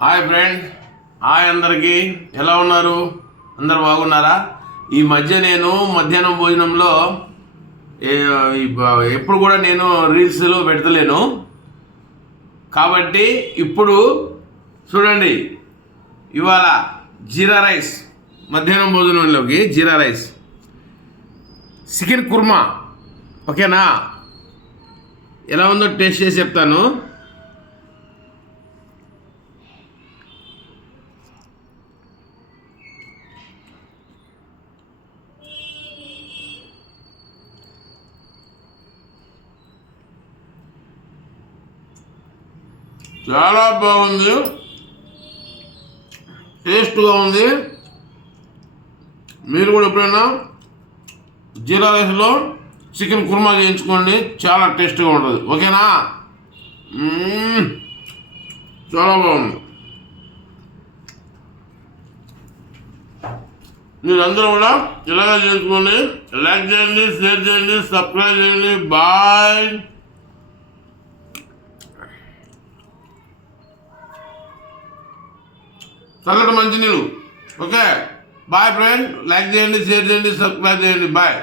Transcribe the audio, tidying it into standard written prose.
Hi friend, hi అందరికీ. ఎలా ఉన్నారు? అందరు బాగున్నారా? ఈ మధ్య నేను మధ్యాహ్నం భోజనంలో ఎప్పుడు కూడా నేను రీల్స్లో పెడతలేను కాబట్టి ఇప్పుడు చూడండి, ఇవాళ జీరా రైస్, మధ్యాహ్నం భోజనంలోకి జీరా రైస్, చికెన్ కుర్మా. ఓకేనా? ఎలా ఉందో టేస్ట్ చేసి చెప్తాను. చాలా బాగుంది, టేస్ట్గా ఉంది. మీరు కూడా ఎప్పుడైనా జీరా రైస్లో చికెన్ కుర్మా చేయించుకోండి, చాలా టేస్ట్గా ఉంటుంది. ఓకేనా? చాలా బాగుంది. మీరందరూ కూడా ఇలాగే చేసుకోండి. లైక్ చేయండి, షేర్ చేయండి, సబ్స్క్రైబ్ చేయండి. బాయ్. చల్లటి మంచినీళ్ళు. Okay, boy friend. లైక్ చేయండి, షేర్ చేయండి, సబ్స్క్రైబ్ చేయండి. బాయ్.